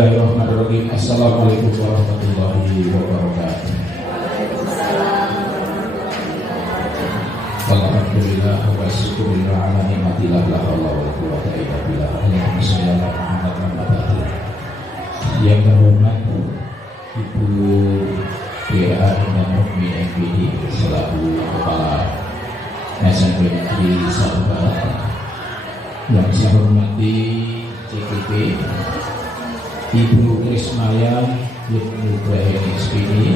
Bismillahirrahmanirrahim. Assalamualaikum warahmatullahi wabarakatuh. Alhamdulillah wa syukurillah ala nikmatillah la haula wala quwwata illa billah. Allahumma shalli ala Muhammad wa ala ali. Yang terhormat Ibu DA dan Mukmi MPD selaku Kepala SMP Negeri 1 Barat. Yang saya hormati CPP Ibu Krismaya Ibnu Ibrahim SPD,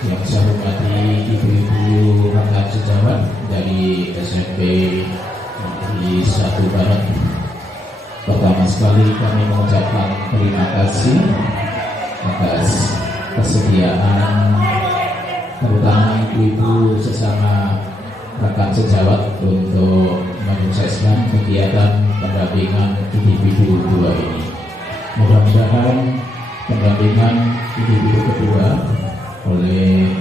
yang saya hormati ibu-ibu angkat sejawat dari SMP Negeri 1 Barat. Pertama sekali kami mengucapkan terima kasih atas kesediaan terutama ibu-ibu sesama rekan sejawat untuk menyukseskan kegiatan pendampingan individu kedua ini. Mudah-mudahan pendampingan individu kedua oleh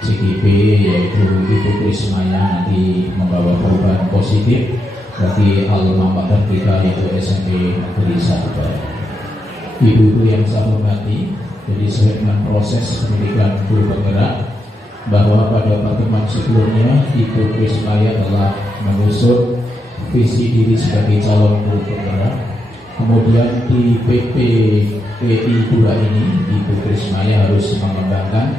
CGP yaitu Ibu Krismaya nanti membawa perubahan positif bagi alma mater kita yaitu SMP Negeri 1 Barat. Ibu-ibu yang saya hormati, jadi sesuai dengan proses pendidikan guru penggerak bahwa pada pertemuan sebelumnya Ibu Krismaya telah mengusut visi diri sebagai calon guru penggerak. Kemudian di PPPI 2 ini Ibu Krismaya harus mengembangkan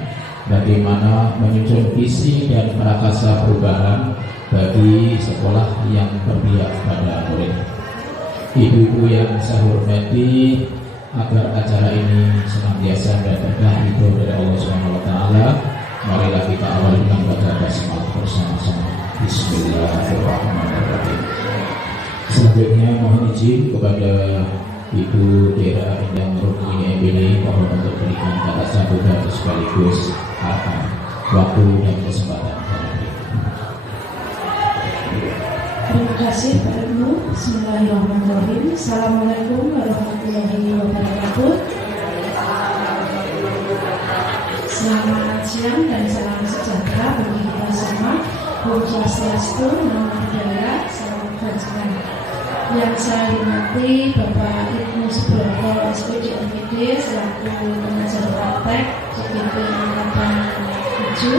bagaimana menyusun visi dan prakasa perubahan bagi sekolah yang berpihak pada murid. Ibu-ibu yang saya hormati, agar acara ini senantiasa berkah ridho dari Allah Subhanahu wa taala, marilah kita awali dengan baca basmalah bersama-sama. Bismillahirrahmanirrahim. Selanjutnya mohon izin kepada Ibu DA yang Mukmi MPD mohon untuk berikan kata sambutan sekaligus waktu dan kesempatan. Terima kasih Pak Ibnu. Bismillahirrahmanirrahim. Assalamualaikum warahmatullahi wabarakatuh. Selamat siang dan salam sejahtera bagi kita semua. Om Swastiastu, Namo Buddhaya, salam kebajikan. Yang saya hormati Bapak Ibnu Subroko SPD MPD selaku pengajar praktek CGP Angkatan 7.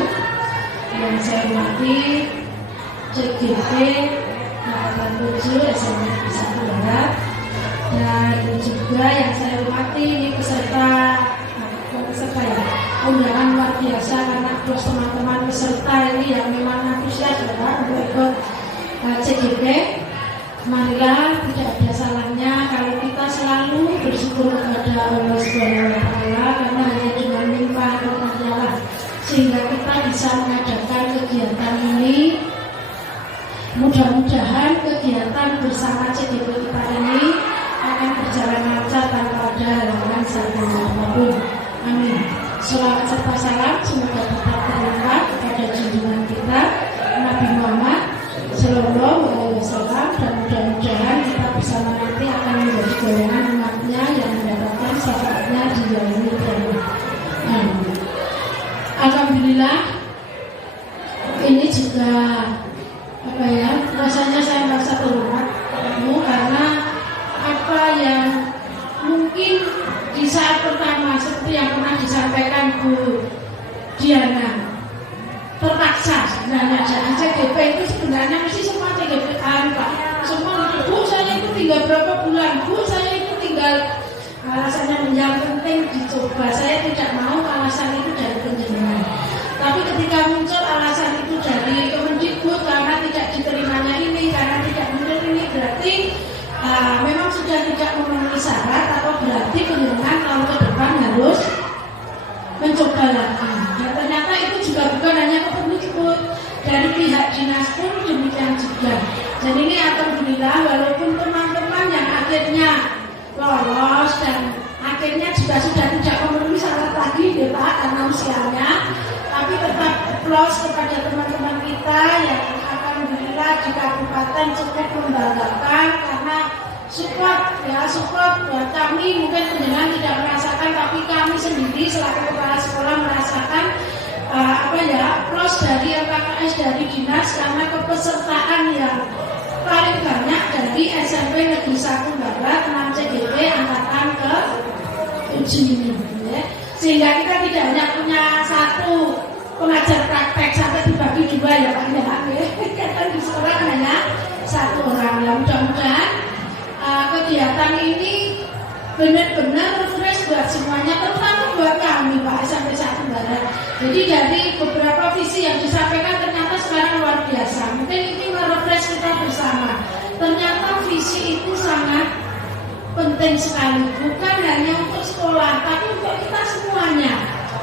Yang saya hormati CGP Angkatan 7 SMP Negeri 1 Barat, dan juga yang saya hormati ini peserta ya, undangan luar biasa karena terus teman-teman peserta ini yang memang antusias ya Pak untuk ikut CGP. Marilah tidak ada salahnya kalau kita selalu bersyukur kepada Allah Subhanahu wa taala karena hanya dengan limpahan rahmat sehingga kita bisa mengadakan kegiatan ini. Mudah-mudahan kegiatan bersama CGP kita ini akan berjalan lancar tanpa ada halangan satu apapun. Amin. Selawat serta salam semoga tetap terlimpah kepada junjungan kita Nabi Muhammad Sallallahu Alaihi Wasallam, dan mudah-mudahan kita bersama nanti akan menjadi golongan umatnya yang mendapatkan syafaatnya di yaumul qiyamah. Amin. Alhamdulillah, ini juga rasanya saya merasa terhormat karena apa yang mungkin di saat pertama seperti yang pernah disampaikan Bu Diana, terpaksa sebenarnya jangan CGP itu sebenarnya mesti semua CGP Pak, semua Bu saya itu tinggal berapa bulan, Bu saya itu tinggal alasannya yang penting dicoba. Saya tidak mau alasan itu dari penjenengan, tapi ketika muncul alasan itu dari Kemendikbud karena tidak diterimanya ini, karena tidak benar ini, berarti memang sudah tidak memenuhi syarat atau berarti penjenengan tahun ke depan harus mencoba lagi. Dan ternyata itu juga bukan hanya Kemendikbud, dari pihak dinas pun demikian juga. Dan ini alhamdulillah walaupun teman-teman yang akhirnya lolos dan akhirnya juga sudah tidak memenuhi syarat lagi ya Pak karena usianya, tapi tetap applause kepada teman-teman kita yang alhamdulillah di kabupaten cukup membanggakan karena support buat kami. Mungkin penjenengan tidak merasakan, tapi kami sendiri selaku kepala sekolah merasakan applause dari LKKS dari dinas karena kepesertaan yang paling banyak dari SMP Negeri 1 Barat 6 CGP angkatan ke uji ini, ya. Sehingga kita tidak hanya punya satu pengajar praktek sampai dibagi dua ya Pak ya. Kan di sekolah hanya satu orang. Ya, mudah-mudahan kegiatan ini benar-benar refresh buat semuanya, terutama buat kami Pak SMP 1 Barat. Jadi dari beberapa visi yang disampaikan ternyata sekarang luar biasa. Mungkin ini merefresh kita bersama. Ternyata visi itu sangat penting sekali, bukan hanya untuk sekolah, tapi untuk kita semuanya.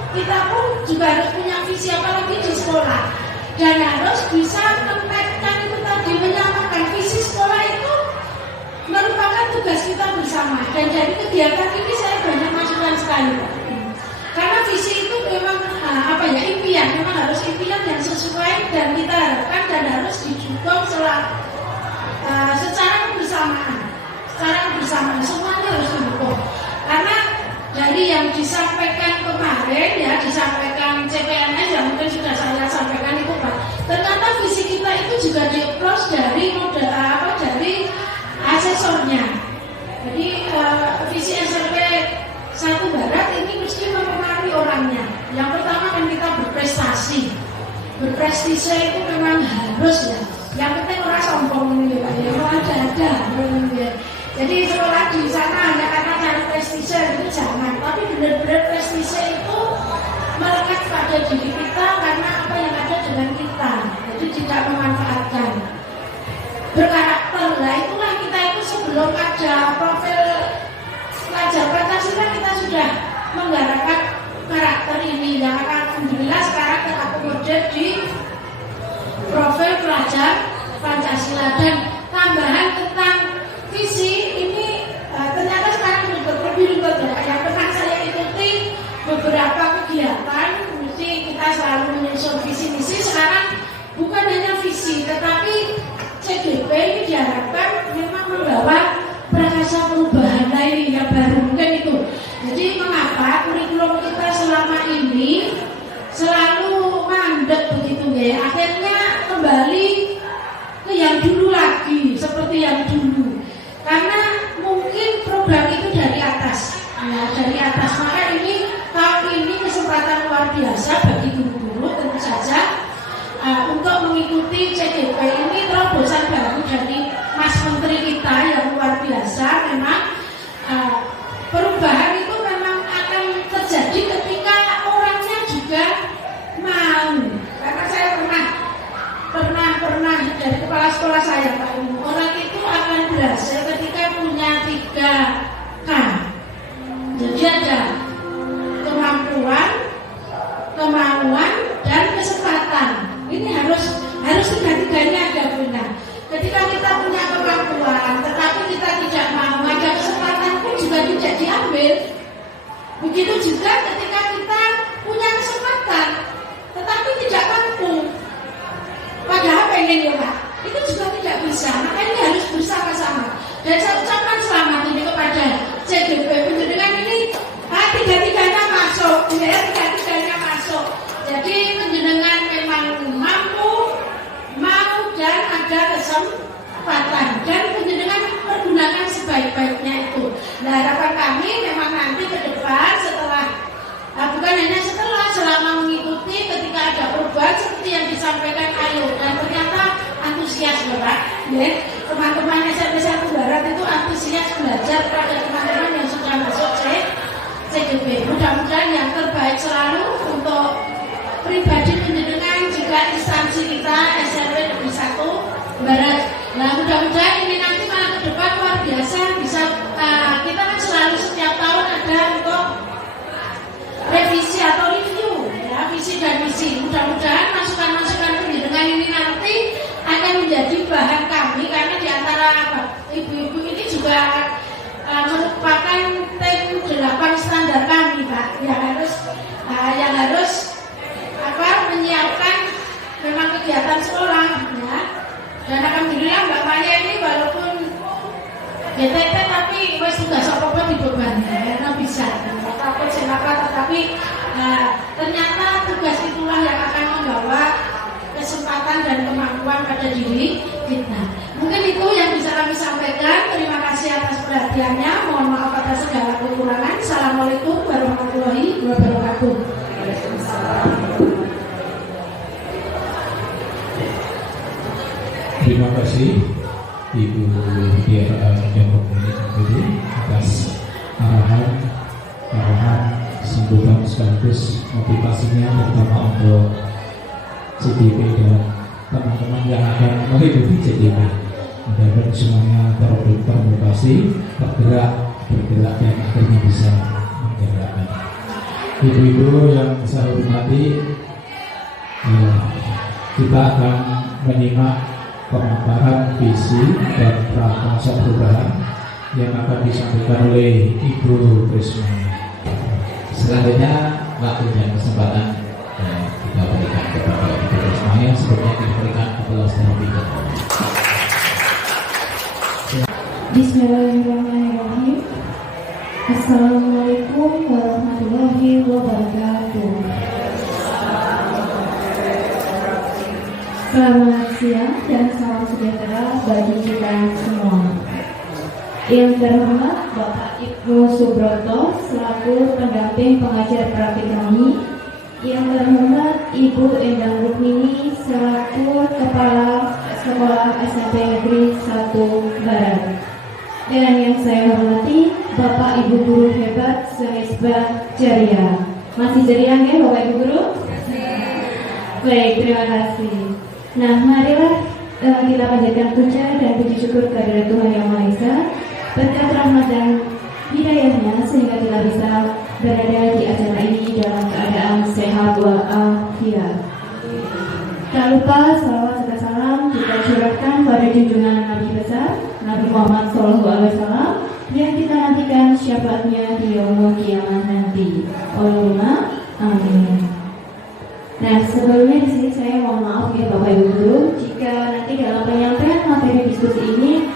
Kita pun juga harus punya visi, apalagi di sekolah, dan harus bisa menekan itu tadi, menyamakan visi sekolah itu merupakan tugas kita bersama. Dan dari kegiatan ini saya banyak masukan sekali, karena visi itu memang impian, memang harus impian yang sesuai dan kita harapkan dan harus didukung secara kebersamaan semuanya harus didukung. Karena dari yang disampaikan kemarin ya, disampaikan CPNS yang mungkin sudah saya sampaikan itu Pak, ternyata visi kita itu juga di-approach dari dari asesornya. Jadi visi SMP 1 Barat ini mesti mempengaruhi orangnya. Yang pertama kan kita berprestasi. Berprestise itu memang harus ya. Yang penting orang sombong ini Pak ya, orang ada. Jadi sekolah di sana hanya karena cari prestise itu jangan, tapi benar-benar prestise itu melekat pada diri kita karena apa yang ada dengan kita. Jadi tidak memanfaatkan. Berkarakter, lah itulah kita itu sebelum ada profil pelajar Pancasila kita sudah menggarapkan karakter ini yang alhamdulillah sekarang terakomodir di profil pelajar Pancasila. Dan tambahan tentang visi ini ternyata sekarang lebih ya. Yang pernah saya ikuti beberapa kegiatan, mesti kita selalu menyusun visi misi. Sekarang bukan hanya visi, tetapi CGP ini diharapkan memang membawa prakasa perubahan lain yang baru mungkin itu. Jadi mengapa kurikulum kita selama ini selalu mandek begitu ya? Akhirnya kembali ke yang dulu lagi, seperti yang dulu. Karena mungkin program itu dari atas, ya, dari atas. Maka ini tahun ini kesempatan luar biasa bagi guru-guru tentu saja untuk mengikuti CGP ini, terobosan baru dari Mas Menteri kita yang luar biasa. Memang perubahan itu memang akan terjadi ketika orangnya juga mau. Karena saya pernah dari kepala sekolah saya Pak Ibu, orang itu akan berhasil ketika punya 3K. Jadi ada kemampuan, dan kesempatan. Ini harus tiga-tiganya ada benar. Ketika kita punya kemampuan, tetapi kita tidak mau, ada kesempatan pun juga tidak diambil. Begitu juga ketika kita punya kesempatan, tetapi tidak mampu, padahal pengen ya Pak, itu juga tidak bisa. Maka ini harus bersama-sama. Dan saya ucapkan selamat ini kepada CGP penjenengan ini, tiga-tiganya masuk, ya, tiga-tiganya masuk. Jadi penjenengan memang mampu, mau dan ada kesempatan, dan penjenengan pergunakan sebaik-baiknya itu. Nah, harapan kami memang nanti ke depan setelah bukan hanya selama mengikuti, ketika ada perubahan seperti yang disampaikan Ayu, dan ternyata antusias Bapak, ya. Teman-teman SMP 1 Barat itu antusias belajar pada teman-teman yang sudah masuk CGP. Mudah-mudahan yang terbaik selalu untuk pribadi penjenengan juga instansi kita SMP 1 Barat. Nah, mudah-mudahan ini nanti malah ke depan luar biasa bisa kita kan selalu setiap tahun ada untuk revisi atau review ya, visi dan misi. Mudah-mudahan masukan-masukan penjenengan ini nanti akan menjadi bahan kami, karena di antara ibu-ibu ini juga merupakan tim 8 standar kami Pak yang harus menyiapkan memang kegiatan sekolah ya. Dan alhamdulillah Mbak Maya ini walaupun BTT tapi wes tugas apa-apa dibeban karena bisa takut silakan, tetapi ternyata tugas itulah yang akan membawa kesempatan dan kemampuan pada diri kita. Mungkin itu yang bisa kami sampaikan. Terima kasih atas perhatiannya. Mohon maaf atas segala kekurangan. Assalamualaikum terima kasih Ibu Tiara Depok Guru atas arahan sambutan sekaligus motivasinya terutama untuk CDP dan teman-teman yang akan mengikuti CDP. Mudah-mudahan semuanya termotivasi, bergerak dan akhirnya bisa menggerakkan. Ibu-ibu yang saya hormati, kita akan menyimak pemaparan visi dan prakonsep perubahan yang akan disampaikan oleh Ibu Trisma. Selanjutnya waktu dan kesempatan kita berikan kepada Ibu Trisma yang sebelumnya diberikan aplaus terlebih dahulu. Bismillahirrahmanirrahim. Assalamualaikum warahmatullahi wabarakatuh. Selamat siang dan salam sejahtera bagi kita semua. Yang terhormat Bapak Ibnu Subroto selaku pendamping pengajar praktik kami. Yang terhormat Ibu Endang Rukmini selaku Kepala Sekolah SMP Negeri 1 Barat. Dan yang saya hormati Bapak Ibu Guru hebat senisbah Jaria. Masih ceria ya Bapak Ibu Guru? Baik, terima kasih. Nah, marilah kita panjatkan puja dan puji syukur kehadirat Tuhan Yang Maha Esa, berkat rahmat dan hidayahnya sehingga kita bisa berada di acara ini dalam keadaan sehat walafiat. Tak lupa salawat serta salam kita curahkan pada junjungan Nabi besar Nabi Muhammad SAW yang kita nantikan syafaatnya di yaumul kiamat nanti. Allahumma amin. Nah, sebelumnya di sini saya mohon maaf ya Bapak Ibu Guru jika nanti dalam penyampaian materi diskusi ini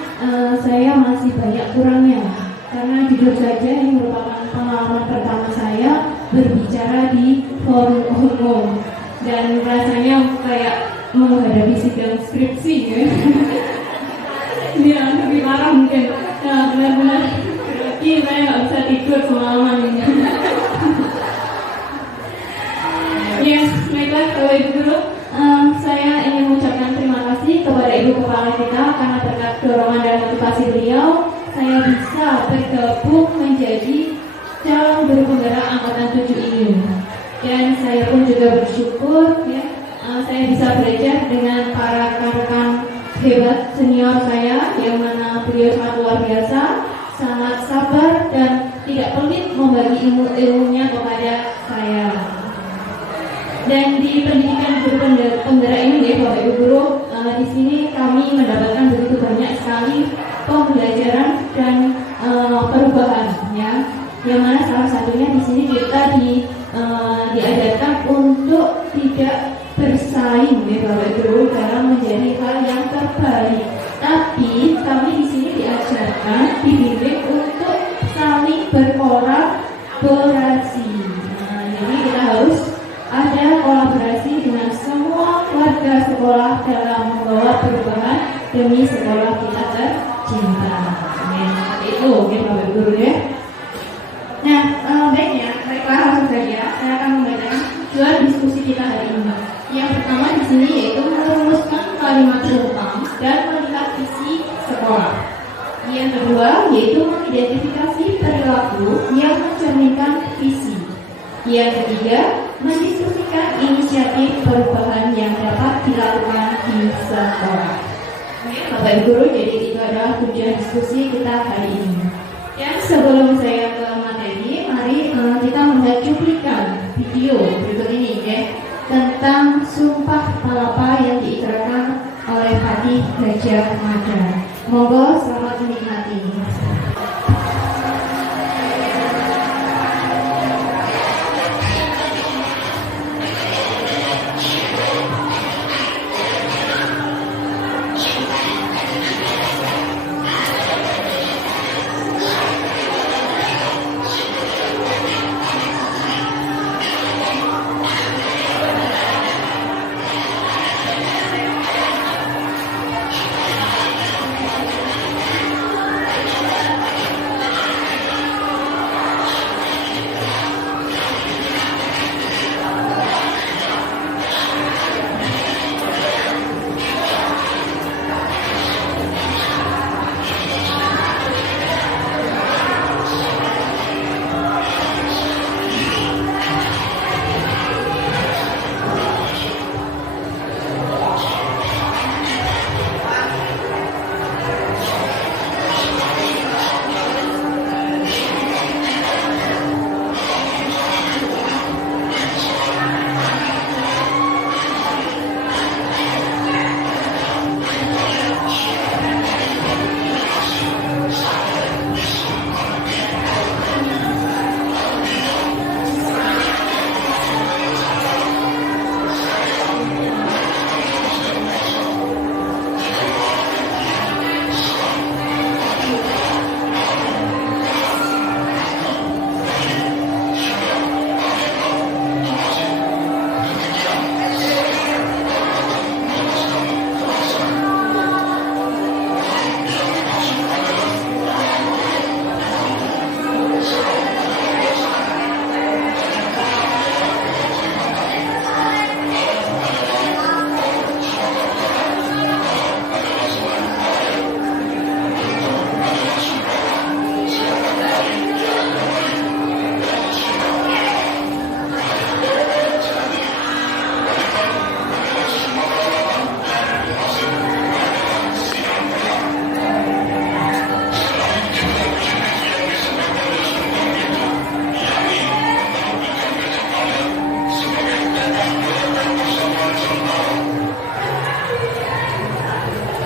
saya masih banyak kurangnya, karena jujur saja ini merupakan pengalaman pertama saya berbicara di forum umum dan rasanya kayak menghadapi sidang skripsi ya. Dia lebih parah mungkin. Nah, benar-benar berarti saya nggak bisa tidur semalaman ini. Ya, baiklah Bapak Ibu Guru, saya ingin mengucapkan terima kasih kepada Ibu Kepala kita karena berkat dorongan dan motivasi beliau, saya bisa bergabung menjadi calon guru penggerak angkatan 7 ini. Dan saya pun juga bersyukur ya, saya bisa belajar dengan para rekan-rekan hebat senior saya yang mana beliau sangat luar biasa, sangat sabar dan tidak pelit membagi ilmu-ilmunya kepada saya. Dan di pendidikan guru penggerak ini ya Bapak Ibu Guru, di sini kami mendapatkan begitu banyak sekali pembelajaran dan perubahan ya. Yang mana salah satunya di sini kita diajarkan untuk tidak bersaing ya Bapak Ibu Guru dalam menjadi hal yang terbaik. Tapi kami di sini diajarkan, dibimbing untuk saling berkolaborasi. Nah, jadi kita harus ada kolaborasi dengan semua warga sekolah dalam membawa perubahan demi sekolah kita tercinta. Itu mungkin Bapak Ibu Guru ya. Nah, baiklah langsung saja saya akan membacakan tujuan diskusi kita hari ini. Yang pertama di sini yaitu merumuskan kalimat utama dan melihat visi sekolah. Yang kedua yaitu mengidentifikasi perilaku yang mencerminkan visi. Yang ketiga, mendiskusikan inisiatif perubahan yang dapat dilakukan di sekolah. Bapak Ibu Guru, jadi itu adalah tujuan diskusi kita hari ini. Dan sebelum saya ke materi, mari kita melihat cuplikan video berikut ini ya, tentang Sumpah Palapa yang diikrarkan oleh Fatih Gajah Mada. Monggo selamat menikmati.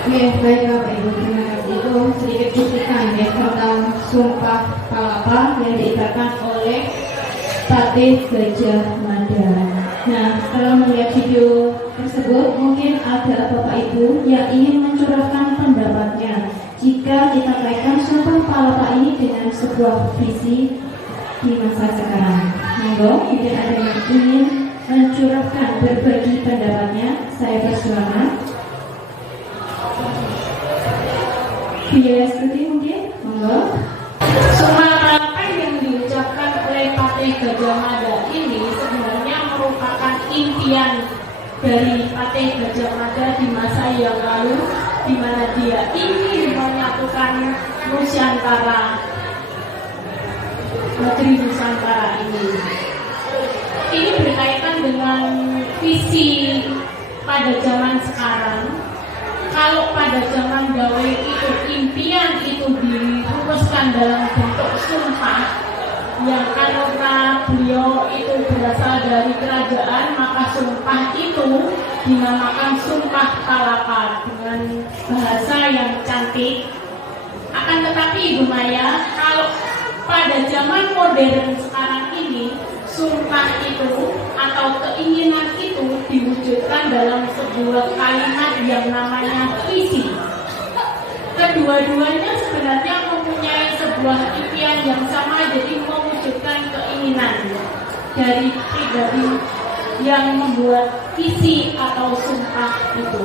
Baik Bapak Ibu, terima kasih. Itu sedikit cuplikan ya tentang Sumpah Palapa yang diikrarkan oleh Patih Gajah Mada. Nah, setelah melihat video tersebut, mungkin ada Bapak Ibu yang ingin mencurahkan pendapatnya jika kita kaitkan Sumpah Palapa ini dengan sebuah visi di masa sekarang. Monggo, mungkin ada yang ingin mencurahkan, berbagi pendapatnya. Saya persilakan. Bila seperti mungkin, monggo. Sumpah Palapa yang diucapkan oleh Patih Gajah Mada ini sebenarnya merupakan impian dari Patih Gajah Mada di masa yang lalu, di mana dia ingin menyatukan Nusantara, negeri Nusantara ini. Ini berkaitan dengan visi pada zaman sekarang. Kalau pada zaman dahulu itu impian itu dirumuskan dalam bentuk sumpah, yang karena beliau itu berasal dari kerajaan, maka sumpah itu dinamakan Sumpah Palapa dengan bahasa yang cantik. Akan tetapi Ibu Maya, kalau pada zaman modern sekarang ini, sumpah itu atau keinginan itu diwujudkan dalam sebuah kalimat yang namanya visi. Kedua-duanya sebenarnya mempunyai sebuah impian yang sama, jadi mewujudkan keinginan dari pribadi yang membuat visi atau sumpah itu.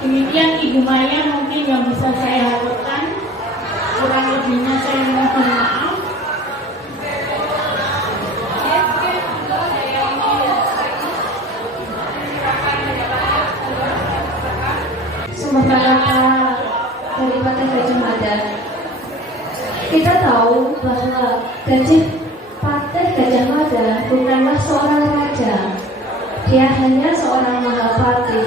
Demikian Ibu Maya mungkin yang bisa saya harapkan. Kurang lebihnya saya mohon maaf. Sementara dari Patih Gajah Mada, kita tahu bahwa Patih Gajah Mada bukanlah seorang raja, dia hanya seorang mahapatih.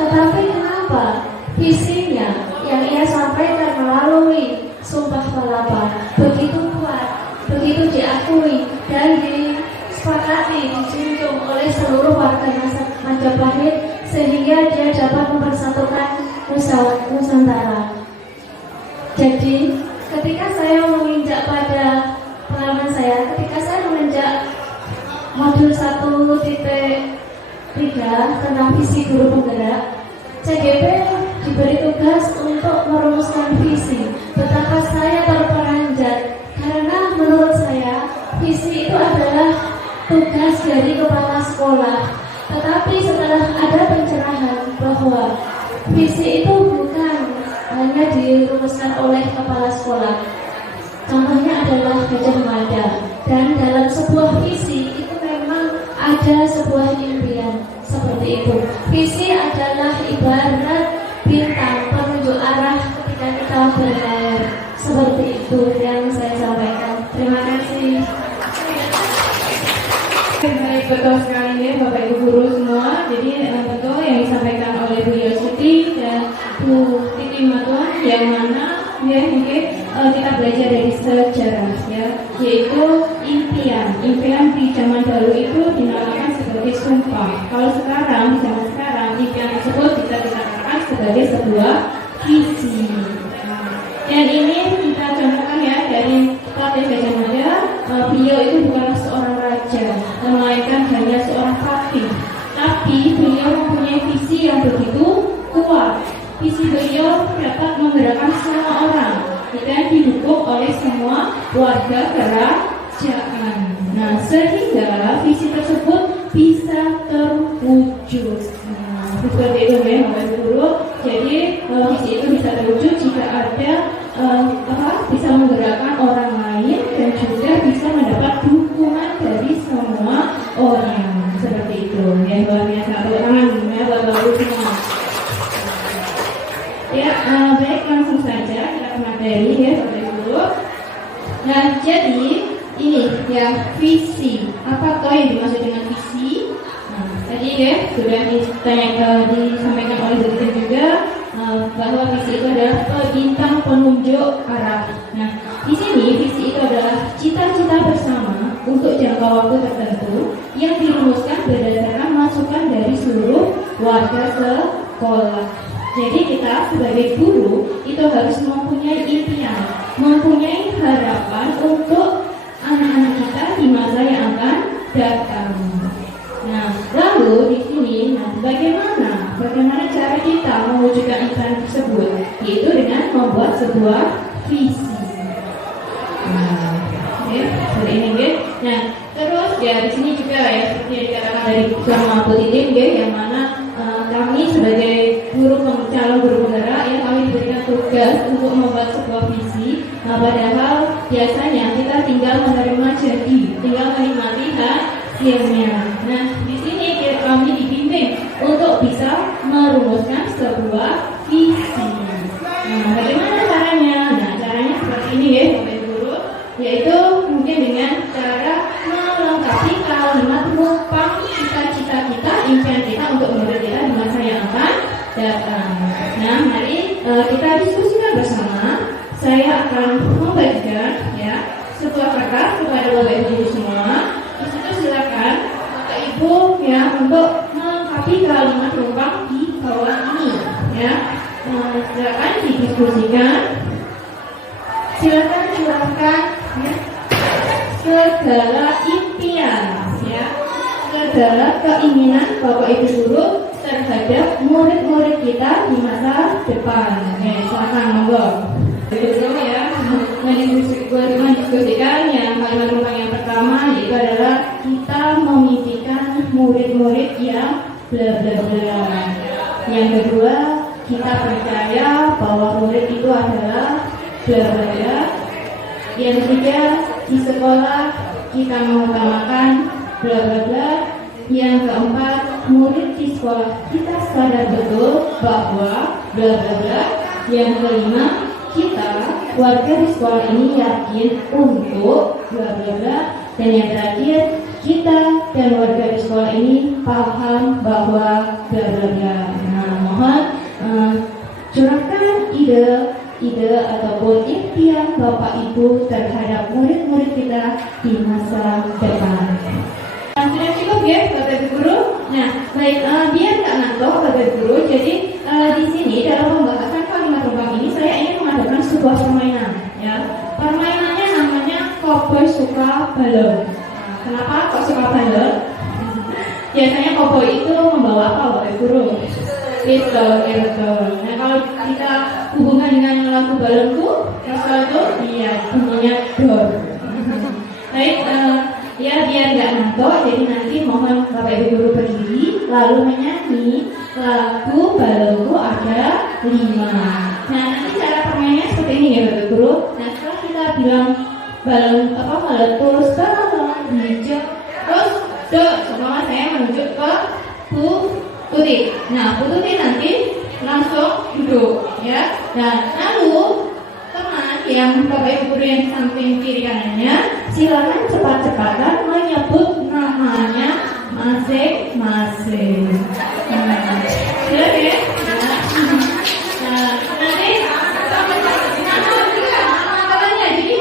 Tetapi kenapa visinya yang ia sampaikan melalui Sumpah Palapa begitu kuat, begitu diakui dan disepakati, dijunjung oleh seluruh warga Majapahit, sehingga dia dapat mempersatukan Nusantara. Jadi ketika saya menginjak pada pengalaman saya, ketika saya menginjak modul 1.3 tentang visi guru penggerak, CGP diberi tugas untuk merumuskan visi. Betapa saya terperanjat, karena menurut saya visi itu adalah tugas dari kepala sekolah. Tetapi setelah ada pencerahan bahwa visi itu bukan hanya dirumuskan oleh kepala sekolah, contohnya adalah Gajah Mada, dan dalam sebuah visi itu memang ada sebuah impian seperti itu. Visi adalah ibarat bintang penunjuk arah ketika kita berlayar. Seperti itu yang saya sampaikan. Terima kasih. Baik, betul sekali ya Bapak Ibu guru semua. Jadi betul yang disampaikan oleh Bu Yosuti dan Bu Titi Matuan, yang mana ya mungkin kita belajar dari sejarah ya, yaitu impian di zaman dahulu itu dinamakan sebagai sumpah. Kalau sekarang, di zaman sekarang, impian tersebut bisa kita katakan sebagai sebuah visi. Dan ini kita contohkan ya dari Patih Gajah Mada. Beliau itu bukanlah seorang raja, melainkan hanya seorang patih. Tapi beliau mempunyai visi yang begitu kuat. Visi beliau dapat menggerakkan semua orang, dan didukung oleh semua warga kerajaan. Nah, sehingga visi tersebut bisa terwujud. Seperti itu ya Bapak Ibu guru. Jadi visi itu bisa terwujud jika ada bisa menggerakkan orang lain dan juga bisa mendapat dukungan dari semua orang. Seperti itu ya, luar biasa. Tepuk tangan ya Bapak Ibu semua. Ya, baik, langsung saja kita ke materi ya Bapak Ibu guru. Nah, jadi ini ya visi. Apa toh yang dimaksud dengan visi? Tadi ya sudah disampaikan oleh Bu Titi juga bahwa visi itu adalah bintang penunjuk arah. Nah, di sini visi itu adalah cita-cita bersama untuk jangka waktu tertentu yang dirumuskan berdasarkan masukan dari seluruh warga sekolah. Jadi kita sebagai guru itu harus mempunyai impian, mempunyai harapan untuk anak-anak kita di masa yang akan datang. Nah, lalu di sini, bagaimana cara kita mewujudkan impian tersebut? Yaitu dengan membuat sebuah visi. Nah, seperti ini, ya. Nah, terus ya di sini juga ya seperti yang dikatakan dari sama Bu Titin, yang mana kami sebagai calon guru penggerak ya kami diberikan tugas untuk membuat sebuah visi. Nah, padahal biasanya kita tinggal menerima jadi, tinggal menikmati hasilnya. Nah, di sini kami dibimbing untuk bisa merumuskan sebuah visi. Nah, bagaimana caranya? Nah, caranya seperti ini ya, Bapak Guru, yaitu mungkin dengan cara melengkapi kalimat penumpang cita-cita kita, impian kita untuk murid kita di masa yang akan datang. Nah, mari kita diskusikan bersama. Saya akan membagikan ya sebuah kertas kepada Bapak Ibu semua. Di situ silakan Bapak Ibu ya untuk melengkapi kalimat penumpang di bawah ini ya. Silakan didiskusikan. Silakan curahkan ya segala impian ya, segala keinginan Bapak Ibu guru terhadap murid-murid kita di masa depan. Silakan monggo. Betul ya, mendiskusikan yang kalimat penumpang yang pertama yaitu adalah kita memimpikan murid-murid yang bla bla bla. Yang kedua, kita percaya bahwa murid itu adalah bla bla bla. Yang ketiga, di sekolah kita mengutamakan bla bla bla. Yang keempat, murid di sekolah kita sadar betul bahwa bla bla bla. Yang kelima, kita warga di sekolah ini yakin untuk bla bla bla. Dan yang terakhir, kita dan warga di sekolah ini paham bahwa bla bla bla. Nah, mohon curahkan ide ataupun impian Bapak Ibu terhadap murid-murid kita di masa depan. Sudah cukup ya Bapak Ibu Guru. Nah, baik, biar nggak ngantuk Bapak Ibu Guru. Jadi di sini dalam pembahasan kalimat penumpang ini saya ingin mengadakan sebuah permainan. Ya, permainannya namanya Cowboy Suka Balon. Nah, kenapa kok suka balon? Biasanya cowboy itu membawa apa Bapak Ibu Guru? Pistol, ya betul. Nah, kalau kita hubungan dengan lagu balonku, pistol itu, iya, bunyinya dor. Baik, ya biar nggak ngantuk, jadi nanti mohon Bapak Ibu Guru berdiri, lalu menyanyi lagu balonku ada 5. Nah, nanti cara permainannya seperti ini ya Bapak Ibu Guru. Nah, setelah kita bilang balon meletus, balon hijau, terus semua saya menunjuk ke Bu Tuti. Nah, Bu Tuti nanti langsung duduk ya. Nah, lalu teman yang Bapak Ibu Guru yang di samping kiri kanannya silakan cepat-cepatan menyebut namanya masing-masing. Silakan ya. Nah, nanti nama temannya jadi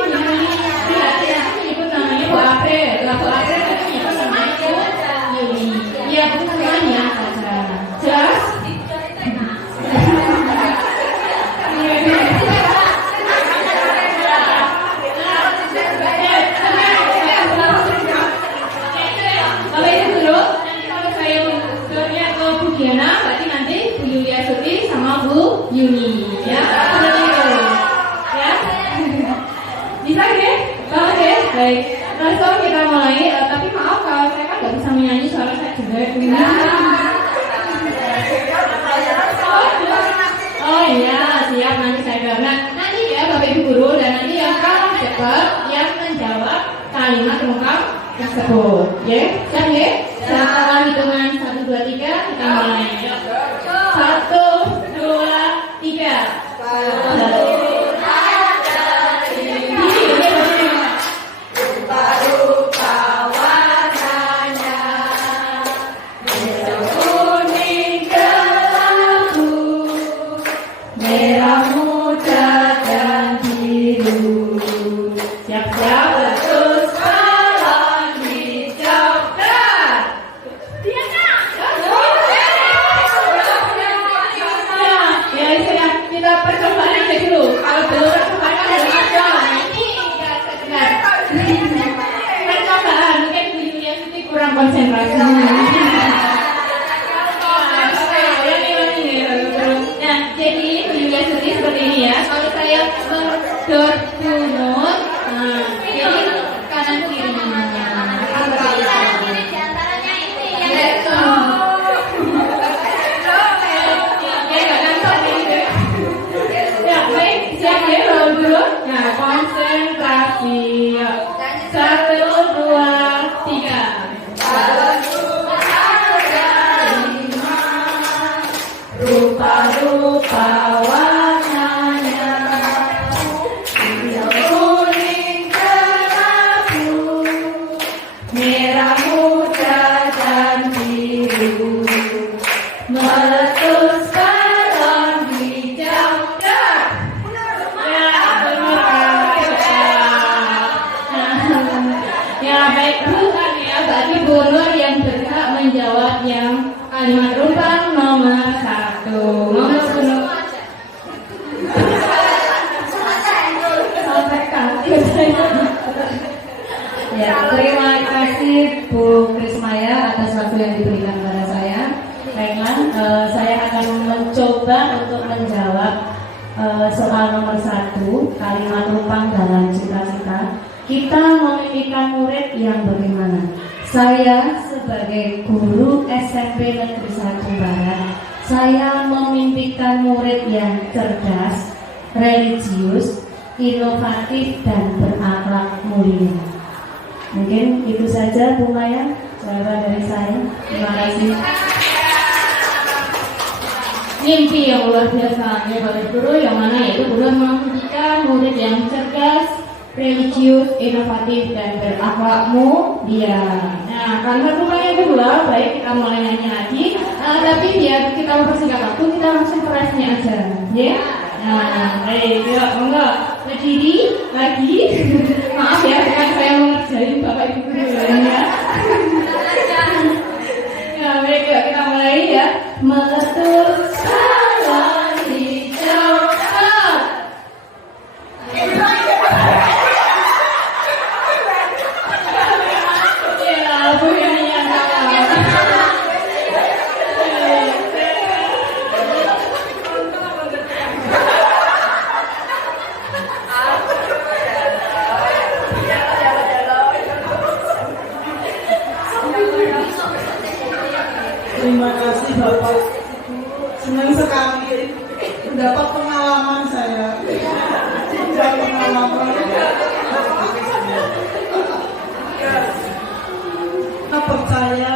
tidak menyebut namanya Bu April. Bu April nanti menyebut namanya Bu Yuni. Ya, Bu semuanya saja. Jelas? Bu Yuni ya, ya, bisa ya, banget ya, baik. Langsung kita mulai. Tapi maaf kalau saya kan nggak bisa menyanyi soalnya saya juga Oh iya, siap nanti saya karena nanti ya Bapak Ibu Guru dan nanti yang kalah cepat yang menjawab kalimat lengkap tersebut, ya, siap ya. Setelah hitungan 1, 2, 3 kita mulai. 1, 2, 3. Siap-siap, betul sekali. Warnanya kuning kelabu, merah muda dan biru, meletus balon hijau. Ya baik, bukan ya bagi Bu Nur yang berhak menjawab yang kalimat rumpang nomor 1. Nomor 1. Ya, terima kasih Bu Krismaya atas waktu yang diberikan kepada saya. Baiklah, saya akan mencoba untuk menjawab soal nomor 1, kalimat rumpang dalam cita-cita. Kita memimpikan murid yang bagaimana? Saya sebagai guru SMP Negeri 1 Barat, saya memimpikan murid yang cerdas, religius, inovatif, dan berakhlak mulia. Mungkin itu saja Bu Maya, jawaban dari saya. Terima kasih. Mimpi yang luar biasa ya Bapak Guru, yang mana yaitu guru memimpikan murid yang cerdas, religius, inovatif, dan berakhlak mulia. Nah, kalimat rumpang yang kedua, baik kita mulai nyanyi lagi, tapi biar kita mempersingkat waktu, kita langsung ke refnya aja, ya. Nah, baik, yuk, enggak berdiri lagi. Maaf ya, kan saya mengerjain Bapak Ibu guru ya. Ya, baik, yuk kita mulai ya. Meletus balon hijau. Terima kasih Bapak Ibu, senang sekali mendapat pengalaman saya. Mendapat pengalaman. Kita percaya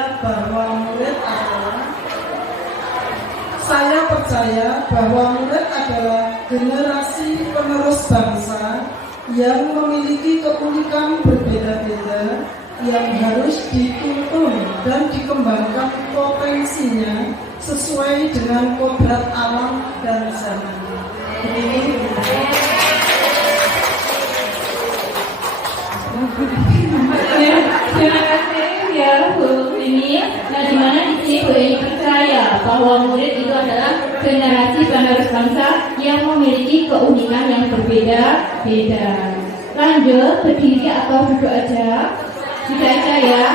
bahwa murid adalah generasi penerus bangsa yang memiliki keunikan berbeda-beda, yang harus dituntun dan dikembangkan potensinya sesuai dengan kodrat alam dan zaman. Terima kasih ya Bu Rini. Nah, di mana di sini Bu Rini percaya bahwa murid itu adalah generasi penerus bangsa yang memiliki keunikan yang berbeda-beda. Lanjut, berdiri atau duduk aja? Tidak aja ya.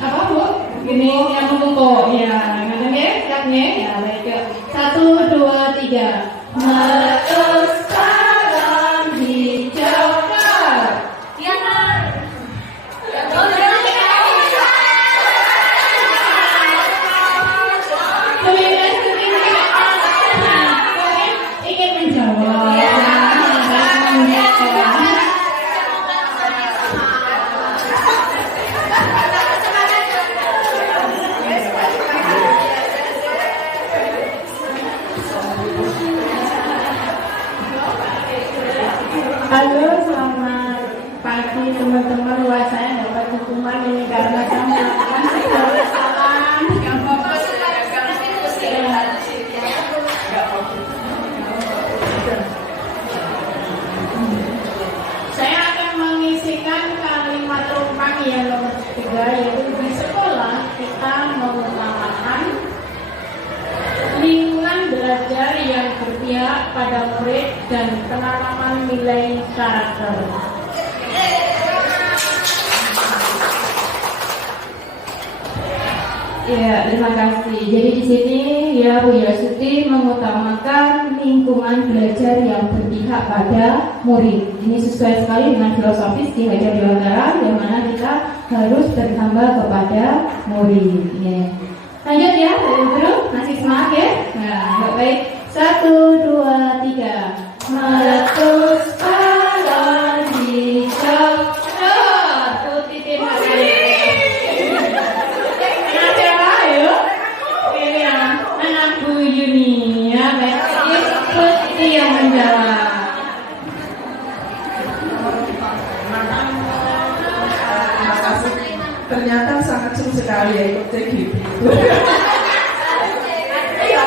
Apa Bu? Gini yang mengumpul ya, ngerti ya? Siapnya ya, baik. 1, 2, 3. Meletus balon hijau. Ingin menjawab. Halo, selamat pagi teman-teman. Wah, saya dapat hukuman ini karena saya melakukan segala kesalahan. Saya akan mengisikan kalimat rumpang yang nomor 3, yaitu di sekolah kita mengutamakan lingkungan belajar yang berpihak pada murid dan penanaman nilai karakter. Ya, terima kasih. Jadi di sini ya Bu Yasuti mengutamakan lingkungan belajar yang berpihak pada murid. Ini sesuai sekali dengan filosofis di Hajar Dewantara, yang mana kita harus bertambah kepada murid. Ya. Lanjut ya, Guru, masih semangat ya? Nah, baik. 1, 2, 3. Ya, baik. Putri yang menjawab. Ternyata sangat seru sekali ya ikut CGP. Iya,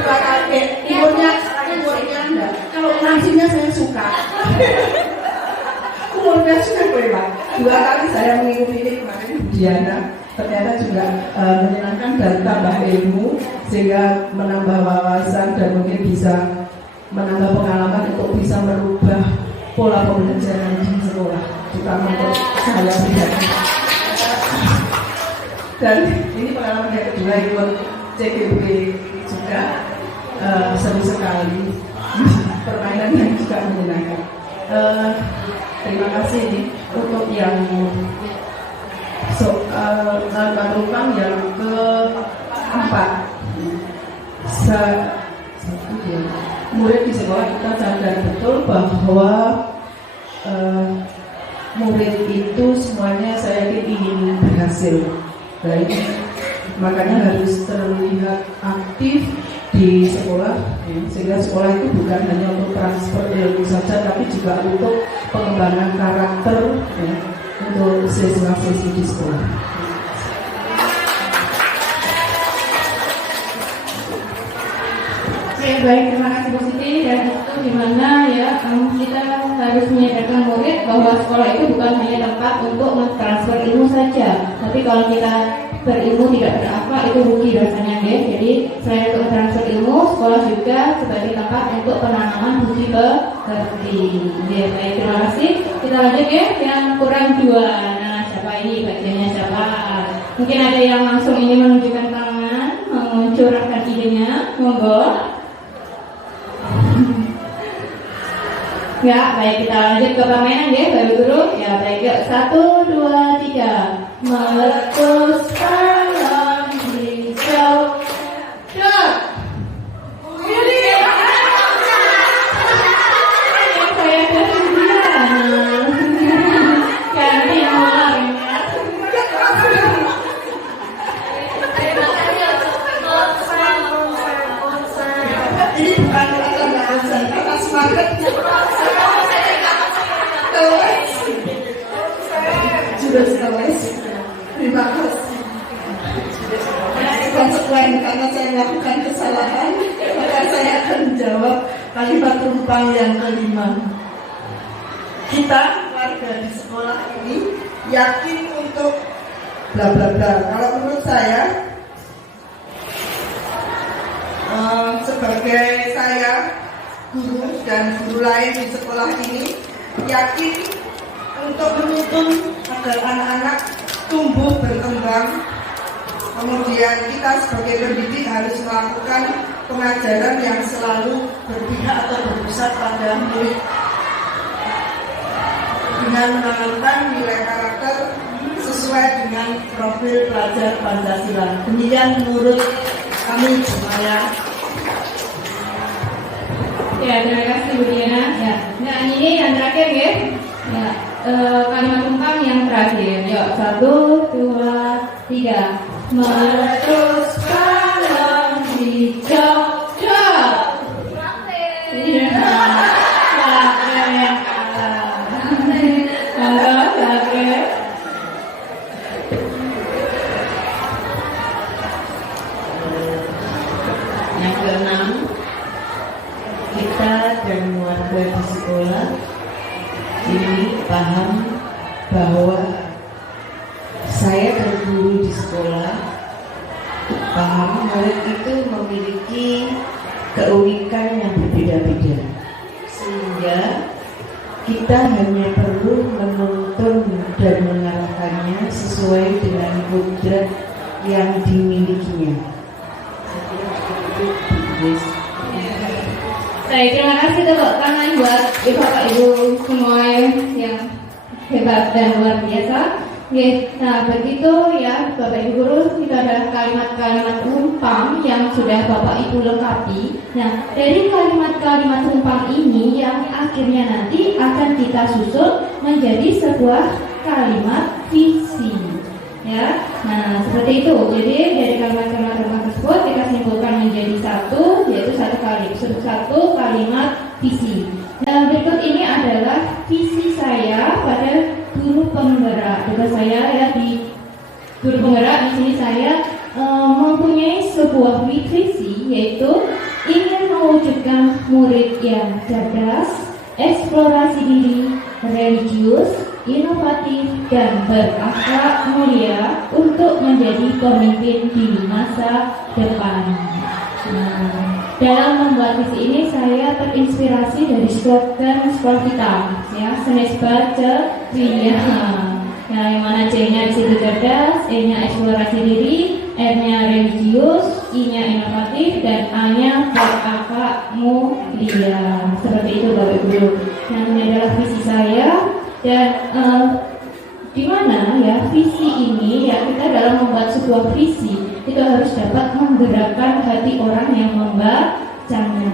dua kali. Umurnya enggak. Kalau nasinya saya suka. Umurnya suka Pak. Dua kali saya mengikuti ini kemarin Diana. Ternyata juga menyenangkan dan tambah ilmu sehingga menambah wawasan dan mungkin bisa menambah pengalaman untuk bisa merubah pola pembelajaran di sekolah, terutama untuk saya pribadi. Dan ini pengalaman yang kedua ikut CGP juga, seru sekali, permainan yang juga menyenangkan. Terima kasih nih untuk yang penumpang yang keempat. Murid di sekolah kita sadar betul bahwa murid itu semuanya saya yakin ingin berhasil baik, makanya harus terlihat aktif di sekolah, sehingga sekolah itu bukan hanya untuk transfer ilmu saja, tapi juga untuk pengembangan karakter ya, untuk siswa-siswi di sekolah. Oke, baik, terima kasih Bu Siti. Dan itu dimana ya kita harus menyadarkan murid bahwa sekolah itu bukan hanya tempat untuk mentransfer ilmu saja, tapi kalau kita berilmu tidak berakhlak itu rugi rasanya ya. Jadi selain untuk mentransfer ilmu, sekolah juga sebagai tempat untuk penanaman budi pekerti. Ya, baik, terima kasih. Kita lanjut ya, yang kurang dua. Nah, siapa ini? Bagiannya siapa? Mungkin ada yang langsung ingin menunjukkan tangan, mencurahkan idenya, monggo. Ya, baik, kita lanjut ke permainan ya, Bapak Guru. Ya, baik, yuk, 1, 2, 3. Meletus malam hijau. Dot. Saya kesulitan. Ganti yang lain ya. Ini bukan kata semangat. Sudah selesai. Terima kasih. Konsekuen karena saya melakukan kesalahan, maka saya akan menjawab kalimat tumpang yang kelima. Kita warga di sekolah ini yakin untuk bla bla bla. Kalau menurut saya, sebagai saya guru dan guru lain di sekolah ini yakin untuk menuntun agar anak-anak tumbuh berkembang. Kemudian kita sebagai pendidik harus melakukan pengajaran yang selalu berpihak atau berpusat pada murid dengan menanamkan nilai karakter sesuai dengan profil pelajar Pancasila. Demikian menurut kami semuanya. Ya, terima kasih Bu Diana. Ya, nah ini yang terakhir ya. Ya, kalimat tumpang yang terakhir. Yuk, 1, 2, 3. Meletus malam hijau. Ini yang yang keenam, kita dan warga di sekolah ini paham bahwa saya berguru di sekolah, paham murid itu memiliki keunikan yang berbeda-beda, sehingga kita hanya perlu menuntun dan mengarahkannya sesuai dengan kodrat yang dimilikinya. Baik, terima kasih tepuk tangan buat Bapak Ibu semua yang hebat dan luar biasa. Oke, nah begitu ya Bapak Ibu guru, itu adalah kalimat-kalimat tumpang yang sudah Bapak Ibu lengkapi. Nah, dari kalimat-kalimat tumpang ini yang akhirnya nanti akan kita susun menjadi sebuah kalimat visi. Ya, nah seperti itu. Jadi dari kalimat-kalimat tumpang tersebut kita simpulkan menjadi satu, yaitu satu kalimat kalimat visi. Nah, berikut ini adalah visi saya pada guru penggerak. Tugas saya ya di guru penggerak. Di sini saya mempunyai sebuah visi, yaitu ingin mewujudkan murid yang cerdas, eksplorasi diri, religius, inovatif, dan berakhlak mulia untuk menjadi pemimpin di masa depan. Nah, dalam membuat visi ini saya terinspirasi dari slogan sekolah kita, ya, senisba ceria. Nah, yang mana C-nya di situ cerdas, E-nya eksplorasi diri, R-nya religius, I-nya inovatif, dan A-nya berakhlak mulia. Seperti itu Bapak Ibu. Nah, ini adalah visi saya. Dan di mana ya visi ini ya, kita dalam membuat sebuah visi itu harus dapat menggerakkan hati orang yang membacanya.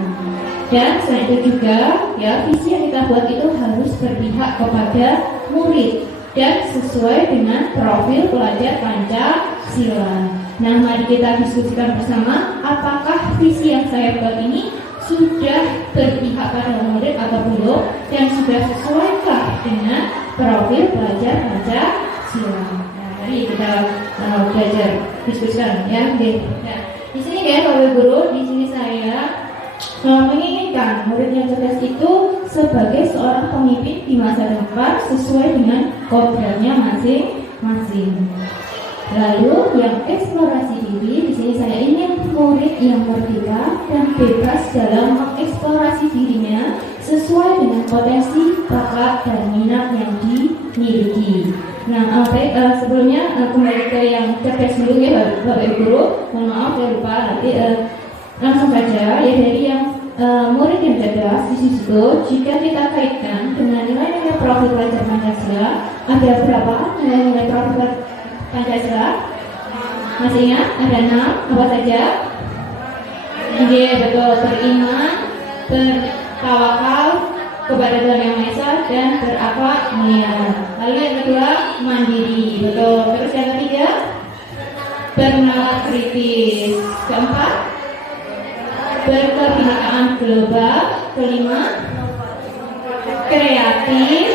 Dan selain itu juga ya, visi yang kita buat itu harus berpihak kepada murid dan sesuai dengan profil pelajar Pancasila. Nah, mari kita diskusikan bersama apakah visi yang saya buat ini sudah berpihak pada murid atau belum, dan sudah sesuaikah dengan profil pelajar Pancasila. Nah, mari kita belajar diskusikan ya. Nah, di sini ya Bapak Guru, di sini saya menginginkan murid yang cerdas itu sebagai seorang pemimpin di masa depan sesuai dengan kodratnya masing-masing. Lalu yang eksplorasi diri, di sini saya ingin murid yang merdeka dan bebas dalam mengeksplorasi dirinya sesuai dengan potensi, bakat, dan minat yang dimiliki. Nah, sebelumnya kembali ke yang cerdas dulu ya Bapak Ibu Guru. Mohon maaf saya lupa, nanti langsung saja ya dari yang murid yang cerdas di situ. Jika kita kaitkan dengan nilai-nilai profil pelajar Pancasila, ada berapa nilai-nilai profil Pancasila? Masih ingat? Ada 6. Apa saja? Iya, betul. Beriman, bertawakal kepada Tuhan Yang Maha Esa, dan berakhlak mulia. Lalu yang kedua, mandiri. Betul. Terus yang ketiga, bernalar kritis. Keempat, berkebinekaan global. Kelima, kreatif.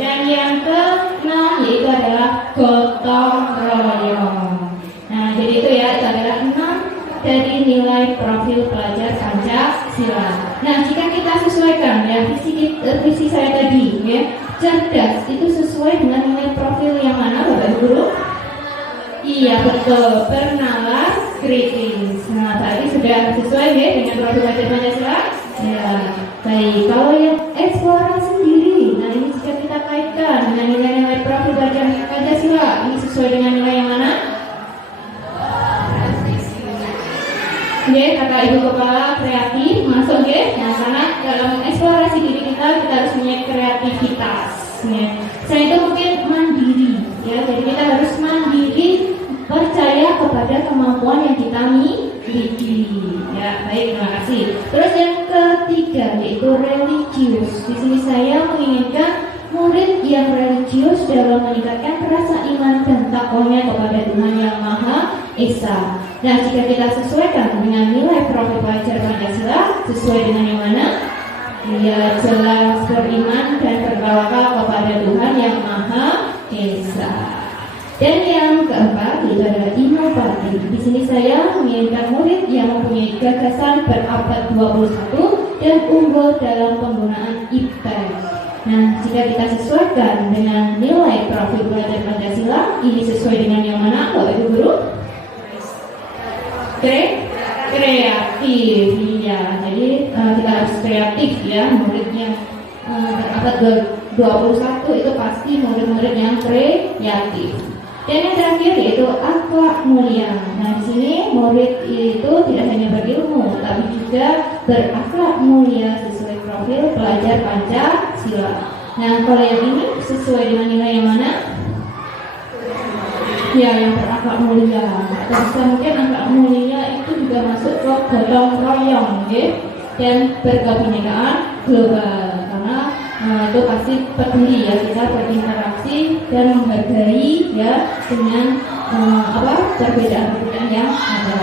Dan yang keenam yaitu adalah gotong royong. Nah, jadi itu ya, itu adalah 6 dari nilai profil pelajar Pancasila. Nah, jika kita sesuaikan ya visi saya tadi ya, cerdas itu sesuai dengan nilai profil yang mana Bapak Guru? Iya, betul, bernalar kritis. Nah, tadi sudah sesuai ya dengan profil pelajar Pancasila. Ya, baik. Kalau yang eksplorasi diri, nah ini jika kita kaitkan dengan nilai-nilai profil pelajar Pancasila, ini sesuai dengan nilai yang mana? Ya, kata Ibu Kepala, kreatif masuk ya. Nah, karena dalam eksplorasi diri kita harus punya kreativitas. Ya. Selain itu mungkin mandiri. Ya, jadi kita harus mandiri, percaya kepada kemampuan yang kita miliki. Ya, baik, terima kasih. Terus yang ketiga yaitu religius. Di sini saya menginginkan murid yang religius dalam meningkatkan rasa iman dan takwanya kepada Tuhan Yang Maha Esa. Nah, jika kita sesuaikan dengan nilai profil pelajar Pancasila, sesuai dengan yang mana? Ya, jelas beriman dan bertawakal kepada Tuhan Yang Maha Esa. Dan yang keempat yaitu adalah inovatif. Di sini saya menginginkan murid yang mempunyai gagasan berabad 21 dan unggul dalam penggunaan IPTEK. Nah, jika kita sesuaikan dengan nilai profil pelajar Pancasila, ini sesuai dengan yang mana, Bapak Ibu Guru? Kreatif, ya. Jadi kita harus kreatif ya, murid yang berabad 21 itu pasti murid-murid yang kreatif. Dan yang terakhir yaitu akhlak mulia. Nah, di sini murid itu tidak hanya berilmu, tapi juga berakhlak mulia sesuai profil pelajar Pancasila. Nah, kalau yang ini sesuai dengan nilai yang mana? Ya, yang berakhlak mulia. Atau bisa mungkin akhlak mulia itu juga masuk ke gotong royong, ya, dan berkebinekaan global. Karena itu pasti peduli ya, kita berinteraksi dan menghargai ya dengan perbedaan-perbedaan yang ada.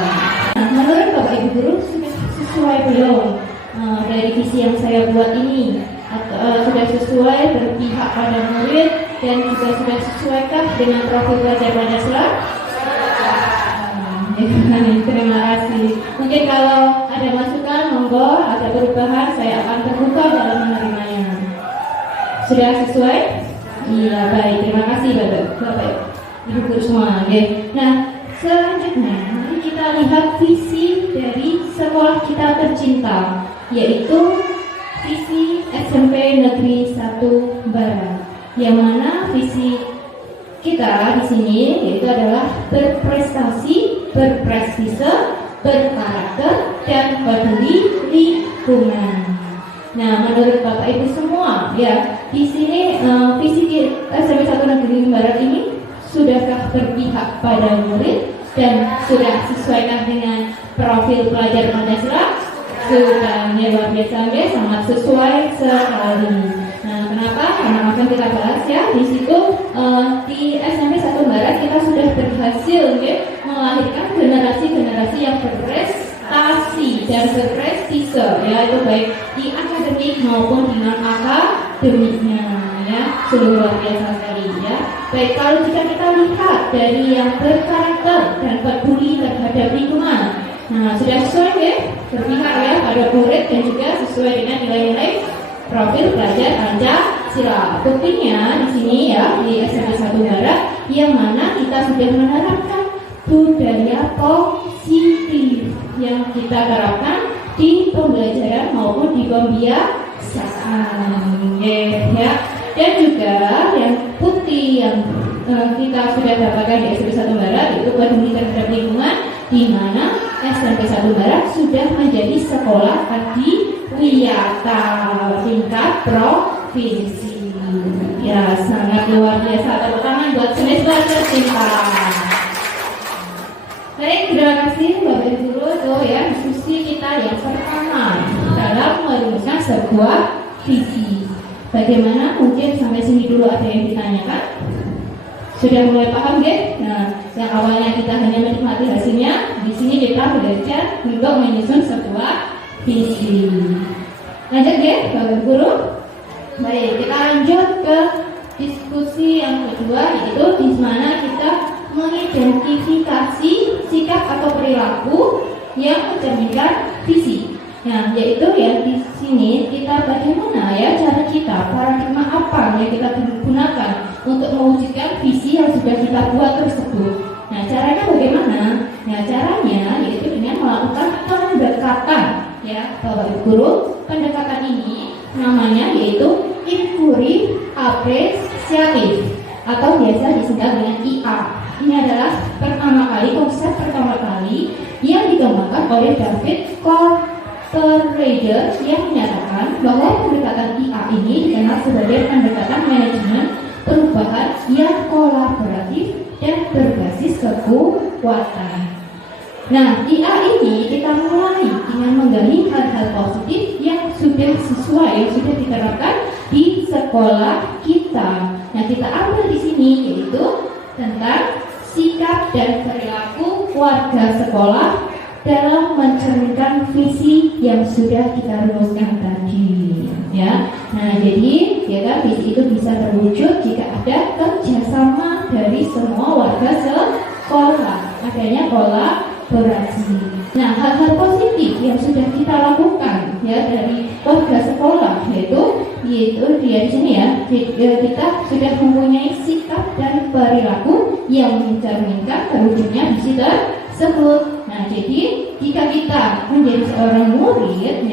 Nah, menurut Bapak Ibu Guru sudah sesuai belum dari visi yang saya buat ini sudah sesuai berpihak pada murid dan juga sudah sesuaikah dengan profil pelajar Pancasila? Terima kasih. Mungkin kalau ada masukan, monggo, ada perubahan, saya akan terbuka dalam menerimanya. Sudah sesuai? Iya, baik. Terima kasih Bapak Ibu guru semua. Okay. Nah, selanjutnya mari kita lihat visi dari sekolah kita tercinta, yaitu visi SMP Negeri 1 Barat. Yang mana visi kita di sini yaitu adalah berprestasi, berprestise, berkarakter, dan peduli lingkungan. Nah, menurut Bapak Ibu semua, ya di sini visi SMP 1 Negeri Barat ini sudahkah berpihak pada murid dan sudah sesuaikan dengan profil pelajar Pancasila? Sudah, luar biasa, sangat sesuai sekali. Nah, kenapa? Karena akan kita bahas ya di situ di SMP 1 Barat kita sudah berhasil melahirkan generasi-generasi yang berprestasi dan berprestise, ya itu baik di akademik maupun di non akademiknya, ya sudah luar biasa sekali ya. Baik, kalau jika kita lihat dari yang berkarakter dan peduli terhadap lingkungan, nah sudah sesuai ya berpihak ya pada murid dan juga sesuai dengan nilai-nilai profil pelajar Pancasila. Buktinya di sini ya di SMP 1 Barat yang mana kita sudah menerapkan budaya positif yang kita terapkan di pembelajaran maupun di pembiasaan ya. Dan juga yang putih yang kita sudah dapatkan di SMP 1 Barat itu peduli terhadap lingkungan, di mana SMP 1 Barat sudah menjadi sekolah adiwiyata tingkat provinsi. Ya, sangat luar biasa. Tepuk tangan buat semester tercinta. Baik, terima kasih Bapak Ibu Guru. Itu ya diskusi kita yang pertama dalam merumuskan sebuah visi. Bagaimana? Mungkin sampai sini dulu ada yang ditanyakan. Sudah mulai paham ya? Nah, yang awalnya kita hanya menikmati hasilnya, di sini kita belajar untuk menyusun sebuah visi. Lanjut ya, Bapak Guru. Baik, kita lanjut ke diskusi yang kedua, yaitu di mana kita mengidentifikasi sikap atau perilaku yang mencerminkan visi. Nah, yaitu ya di sini kita bagaimana ya cara kita, paradigma apa yang kita gunakan untuk mewujudkan visi yang sudah kita buat tersebut. Nah, caranya bagaimana? Nah, caranya yaitu dengan melakukan pendekatan ya, Bapak Ibu Guru. Pendekatan ini namanya yaitu inquiry apresiatif atau biasa disingkat dengan IA. Ini adalah konsep pertama kali yang dikembangkan oleh David Coulthard yang menyatakan bahwa pendekatan IA ini dikenal sebagai pendekatan manajemen perubahan yang kolaboratif dan berbasis kekuatan. Nah, IA ini kita mulai dengan menggali hal-hal positif yang sudah sesuai, yang sudah diterapkan di sekolah kita. Nah, kita ambil di sini yaitu tentang sikap dan perilaku warga sekolah dalam mencerminkan visi yang sudah kita rumuskan tadi, ya. Nah, jadi ya kan visi itu bisa terwujud jika ada kerjasama dari semua warga sekolah, adanya kolaborasi. Nah, hal-hal positif yang sudah kita lakukan ya dari warga sekolah yaitu dia di sini ya, kita sudah mempunyai sikap dan perilaku yang mencerminkan terwujudnya visi tersebut. Nah, jadi jika kita menjadi seorang murid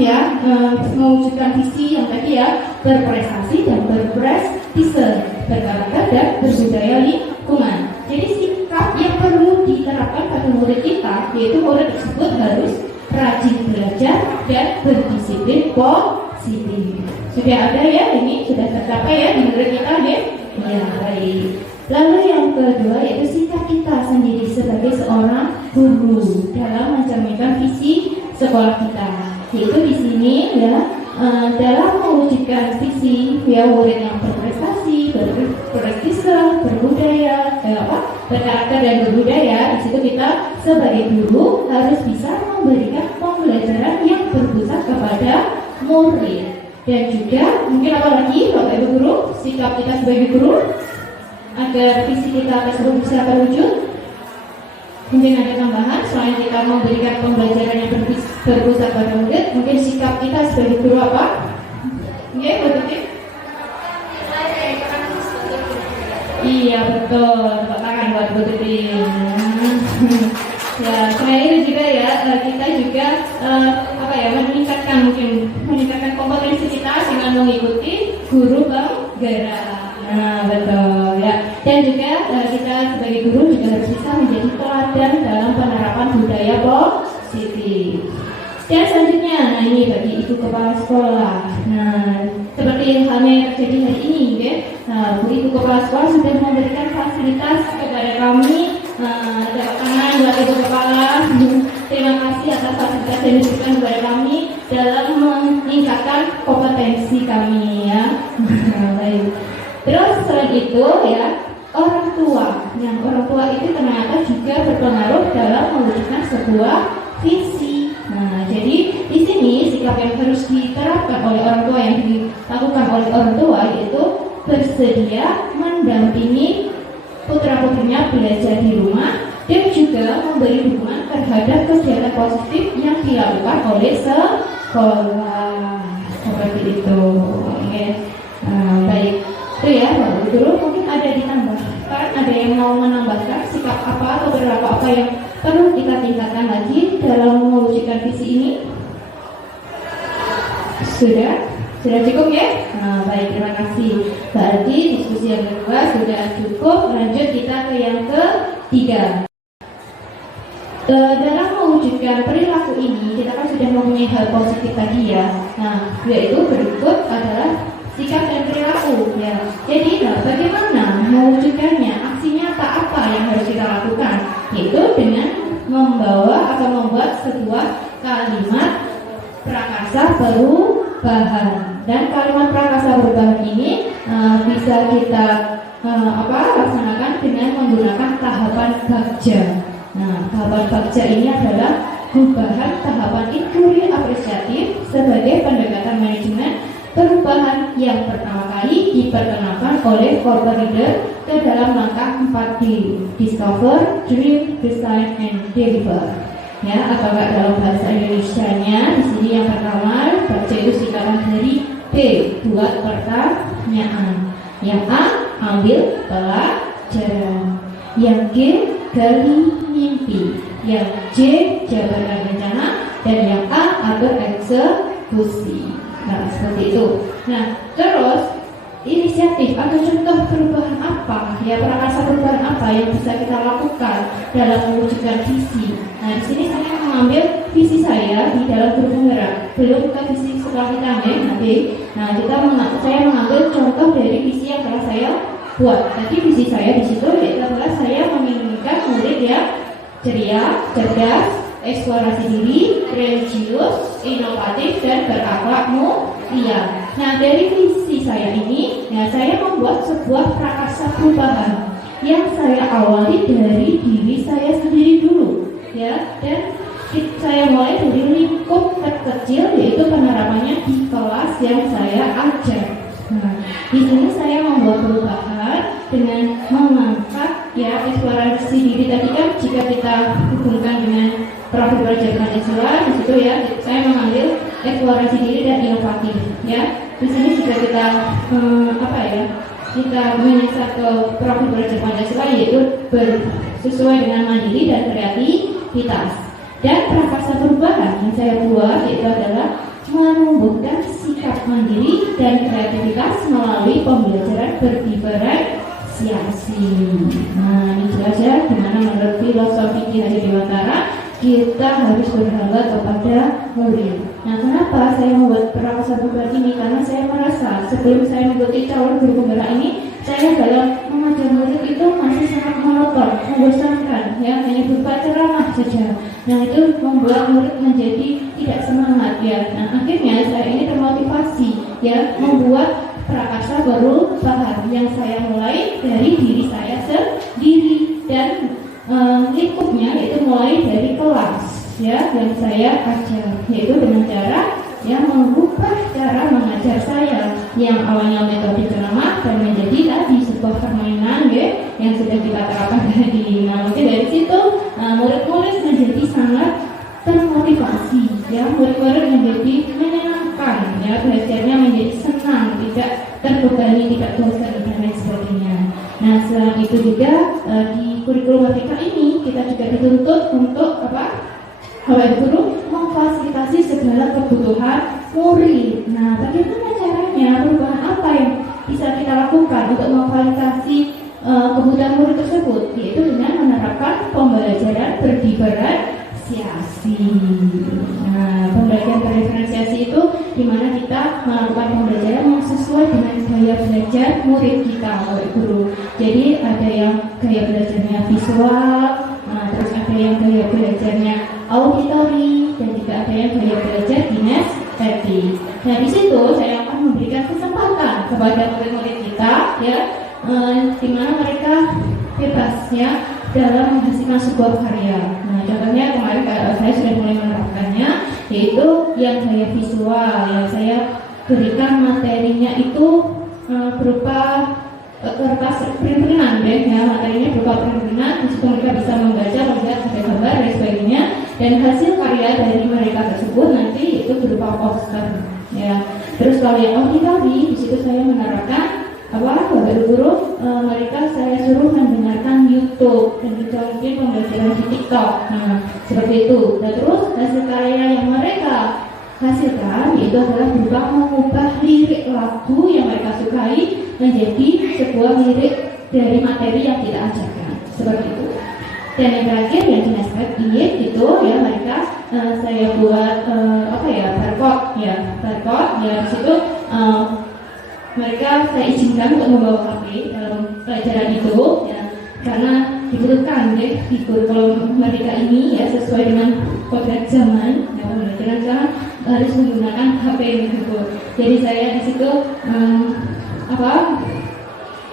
ya mewujudkan visi yang tadi ya berprestasi dan berprestise, berkarakter dan berbudaya lingkungan. Jadi sikap yang perlu diterapkan pada murid kita yaitu murid tersebut harus rajin belajar dan berdisiplin positif. Sudah ada ya, ini sudah tercapai ya di murid kita ya. Ya, baik. Lalu yang kedua yaitu sikap kita sendiri sebagai seorang guru dalam mencerminkan visi sekolah kita. Yaitu di sini ya dalam mewujudkan visi ya murid yang berprestasi, berprestise, berbudaya, berkarakter dan berbudaya. Di situ kita sebagai guru harus bisa memberikan pembelajaran yang kepada murid. Dan juga mungkin apa lagi Bapak Ibu Guru, sikap kita sebagai guru agar visi kita tersebut bisa terwujud. Mungkin ada tambahan selain kita memberikan pembelajaran yang berpusat pada murid, mungkin sikap kita sebagai guru apa? Oke, betul ya? Iya betul, tepuk tangan buat Bu Titin. Ya, selain itu juga ya kita juga meningkatkan kompetensi kita dengan mengikuti guru penggerak. Nah betul ya. Dan juga kita sebagai guru juga harus bisa menjadi teladan dalam penerapan budaya positif. Dan selanjutnya, nah ini bagi ibu kepala sekolah. Nah seperti halnya yang terjadi hari ini, ya. Nah ibu kepala sekolah sudah memberikan fasilitas kepada kami. Tepuk tangan buat ibu kepala. Terima kasih atas fasilitas yang diberikan kepada kami dalam meningkatkan kompetensi kami, ya. Baik. Terus selain itu ya, orang tua. Yang orang tua itu ternyata juga berpengaruh dalam mewujudkan sebuah visi. Nah, jadi di sini sikap yang harus diterapkan oleh orang tua yang dilakukan oleh orang tua yaitu bersedia mendampingi putra-putrinya belajar di rumah dan juga memberi dukungan terhadap kegiatan positif yang dilakukan oleh sekolah. Seperti itu. Oke. Baik. Itu ya, Bapak Guru, mungkin ada ditambahkan, ada yang mau menambahkan sikap apa atau perilaku apa yang perlu kita tingkatkan lagi dalam mewujudkan visi ini? Sudah cukup ya? Nah, baik, terima kasih. Berarti diskusi yang kedua sudah cukup. Lanjut kita ke yang ketiga. Dalam mewujudkan perilaku ini, kita kan sudah mempunyai hal positif tadi ya. Nah, yaitu berikut adalah sikap dan perilaku ya. Jadi bagaimana mewujudkannya? Aksi nyata apa yang harus kita lakukan? Yaitu dengan membawa atau membuat sebuah kalimat prakarsa perubahan. Dan kalimat prakarsa perubahan ini bisa kita laksanakan dengan menggunakan tahapan bagja. Nah, tahapan bagja ini adalah perubahan tahapan inquiry apresiatif sebagai pendekatan manajemen perubahan yang pertama kali diperkenalkan oleh corporate leader ke dalam langkah 4D: discover, dream, design, and deliver. Ya, atau enggak dalam bahasa Indonesianya di sini yang pertama baca itu singkatan dari B, buat pertanyaan. Yang A, ambil pelajaran. Yang G, gali mimpi. Yang J, jabarkan rencana. Dan yang A, atur eksekusi. Nah, seperti itu. Nah, terus inisiatif atau contoh perubahan apa, ya prakarsa perubahan apa yang bisa kita lakukan dalam mewujudkan visi. Nah, di sini saya mengambil visi saya di dalam guru penggerak. Belum ke visi sekolah kita ya, nanti. Nah, saya mengambil contoh dari visi yang telah saya buat. Jadi visi saya di situ yaitu adalah saya menginginkan murid yang ceria, cerdas, eksplorasi diri, religius, inovatif, dan berakhlak mulia. Nah, dari visi saya ini, ya, saya membuat sebuah prakarsa perubahan yang saya awali dari diri saya sendiri dulu, ya, dan saya mulai dari lingkup terkecil, yaitu penerapannya di kelas yang saya ajar. Nah, di sini saya membuat perubahan dengan mengangkat ya eksplorasi diri tadi kan jika kita hubungkan dengan profil belajar Pancasila di situ ya, saya mengambil eksplorasi diri dan inovatif ya. Di sini juga kita kita menyasar ke profil belajar Pancasila yaitu sesuai dengan mandiri dan kreativitas. Dan prakarsa perubahan yang saya buat yaitu adalah menumbuhkan sikap mandiri dan kreativitas melalui pembelajaran berdiferensiasi. Nah, ini jelas ya dimana menurut filosofi Ki Hajar Dewantara kita harus berharga kepada murid. Nah, kenapa saya membuat prakarsa perubahan ini? Karena saya merasa sebelum saya menjadi calon guru penggerak ini, saya dalam mengajar murid itu masih sangat monoton, membosankan, ya, hanya berupa ceramah saja. Nah, itu membuat murid menjadi tidak semangat, ya. Nah, akhirnya saya ini termotivasi, ya, membuat prakarsa perubahan yang saya mulai dari diri saya sendiri dan lingkupnya yaitu mulai dari kelas ya yang saya ajar, yaitu dengan cara yang awalnya metode ceramah dan menjadi tadi sebuah permainan ya, yang sudah kita terapkan tadi. Nah mungkin dari situ murid-murid menjadi sangat termotivasi ya, murid-murid menjadi menyenangkan ya, belajarnya menjadi senang, tidak terbebani, tidak bosan dan lain sebagainya. Nah selain itu juga di kurikulum merdeka ini kita juga dituntut untuk Bapak Guru memfasilitasi segala kebutuhan murid. Nah bagaimana caranya, perubahan apa yang bisa kita lakukan untuk memfasilitasi kebutuhan murid tersebut, yaitu dengan menerapkan pembelajaran berdiferensiasi. Nah, pembelajaran berdiferensiasi itu di mana kita melakukan pembelajaran yang sesuai dengan gaya belajar murid kita, Bapak Guru. Jadi ada yang gaya belajarnya visual, terus ada yang gaya belajarnya auditori, dan juga ada yang gaya belajar kinestetik. Nah, di situ saya akan memberikan kesempatan kepada murid-murid kita ya, di mana mereka bebasnya dalam menghasilkan sebuah karya. Nah, contohnya kemarin saya sudah mulai menerapkannya, yaitu yang gaya visual, yang saya berikan materinya itu berupa kertas print-printan ya, materinya berupa print-printan, di situ mereka bisa membaca, melihat ada gambar dan sebagainya, dan hasil karya dari mereka tersebut nanti itu berupa poster ya. Terus kalau yang auditori, di situ saya menerapkan Bapak Guru, mereka saya suruh mendengarkan YouTube dan juga mungkin pembelajaran di TikTok. Nah, seperti itu. Dan terus hasil karya yang mereka hasilkan itu adalah berupa mengubah lirik lagu yang mereka sukai menjadi sebuah lirik dari materi yang kita ajarkan. Seperti itu. Dan yang terakhir yang kinestetik itu ya, mereka saya buat barcode ya, di situ mereka saya izinkan untuk membawa HP dalam pelajaran itu ya, karena dibutuhkan deh di kurikulum merdeka ini ya, sesuai dengan kodrat zaman ya, pembelajaran sekarang harus menggunakan HP gitu. Jadi saya di situ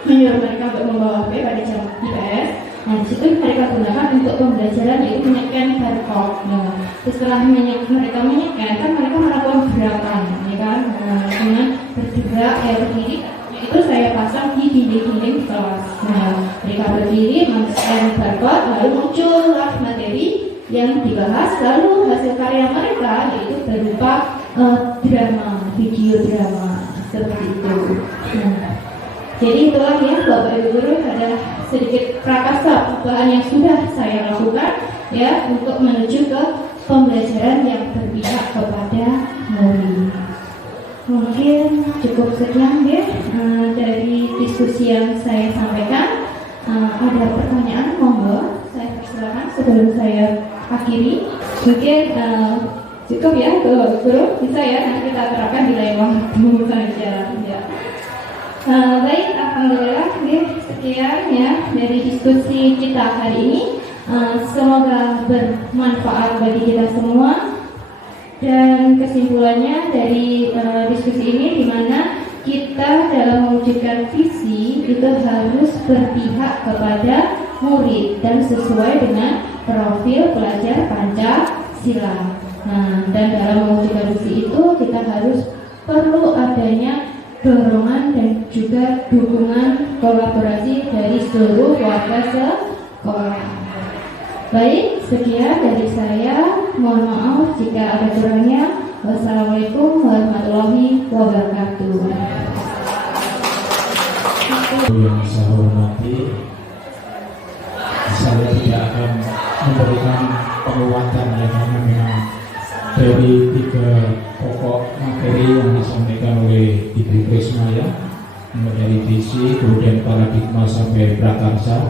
menyuruh mereka untuk membawa HP pada jam IPS. Nah, di situ mereka gunakan untuk pembelajaran, yaitu menyekan barcode. Nah, setelah mereka menyekan, kan mereka melakukan gerakan, ya kan? Nah, dengan bergerak berdiri, itu saya pasang di dinding-dinding kelas. Nah, mereka berdiri, men-scan barcode, lalu muncullah materi yang dibahas, lalu hasil karya mereka yaitu berupa drama, video drama, seperti itu. Nah, jadi itulah ya Bapak Ibu Guru, adalah sedikit prakasa perubahan yang sudah saya lakukan ya, untuk menuju ke pembelajaran yang berpihak kepada murid. Mungkin cukup sekian ya dari diskusi yang saya sampaikan. Ada pertanyaan, monggo saya persilakan sebelum saya akhiri. Mungkin cukup ya Bapak Guru, bisa ya nanti kita terapkan di lain waktu saja ya. Baik, alhamdulillah sekian ya dari diskusi kita hari ini. Semoga bermanfaat bagi kita semua. Dan kesimpulannya dari diskusi ini, di mana kita dalam mewujudkan visi itu harus berpihak kepada murid dan sesuai dengan profil pelajar Pancasila. Nah, dan dalam mewujudkan visi itu kita harus perlu adanya dorongan dan juga dukungan kolaborasi dari seluruh warga sekolah. Baik, sekian dari saya. Mohon maaf jika ada kurangnya. Wassalamualaikum warahmatullahi wabarakatuh. Yang saya hormati, saya tidak akan memberikan penguatan yang memang dari 3 pokok materi yang disampaikan oleh Ibu Krisma ya, dari visi, kemudian paradigma sampai prakarsa.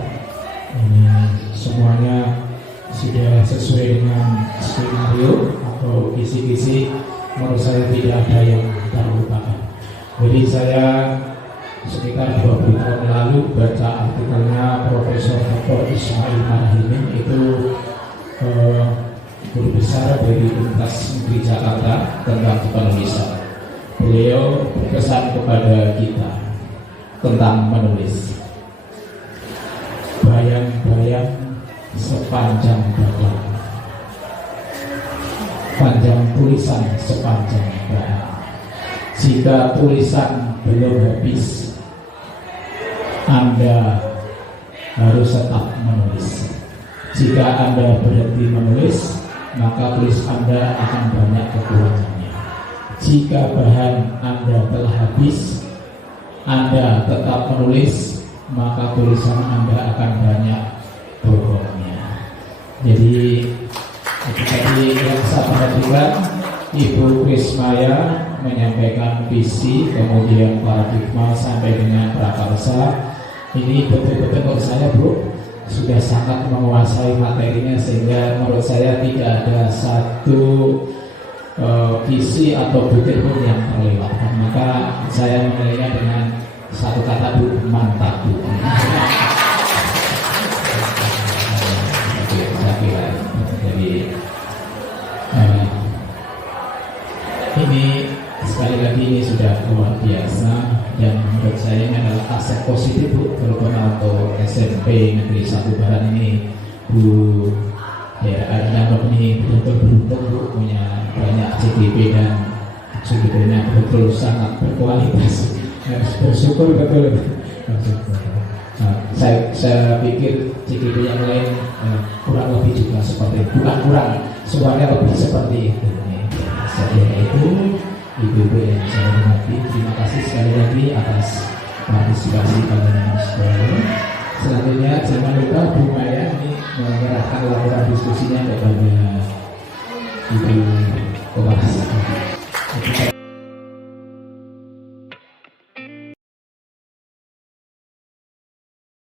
Semuanya sudah sesuai dengan skenario atau kisi-kisi. Menurut saya tidak ada yang terlupakan. Jadi saya sekitar 20 tahun lalu baca artikelnya Profesor Dr. Ismail Marhinin, itu guru besar dari Universitas Negeri Jakarta, tentang penulisan. Beliau berpesan kepada kita tentang menulis. Bayang-bayang sepanjang badan, panjang tulisan sepanjang badan. Jika tulisan belum habis, Anda harus tetap menulis. Jika Anda berhenti menulis, maka tulis Anda akan banyak kekurangannya. Jika bahan Anda telah habis, Anda tetap menulis, maka tulisan Anda akan banyak bohongnya. Jadi itu tadi yang saya perhatikan, Ibu Krismaya menyampaikan visi, kemudian paradigma sampai dengan prakarsa. Ini betul-betul menurut saya, Bu, sudah sangat menguasai materinya, sehingga menurut saya tidak ada satu visi atau butir pun yang terlewatkan. Maka saya menilainya dengan satu kata, Bu, mantap, Bu. Oke, saya kira. Jadi ini sekali lagi ini sudah luar biasa, dan menurut saya ini adalah aset positif, Bu, terutama untuk SMP Negeri 1 Barat ini, Bu. Ya, Anda ini betul-betul beruntung, Bu, punya banyak CGP dan CGP-nya betul sangat berkualitas. Bersyukur betul. Nah, saya pikir CGP yang lain kurang lebih juga seperti, bukan kurang, semuanya lebih seperti itu. Saya itu Ibu-ibu yang saya hormati, terima kasih sekali lagi atas partisipasi kalian sekalian. Selanjutnya jangan lupa Bu Maya ini menyerahkan laporan diskusinya kepada Ibu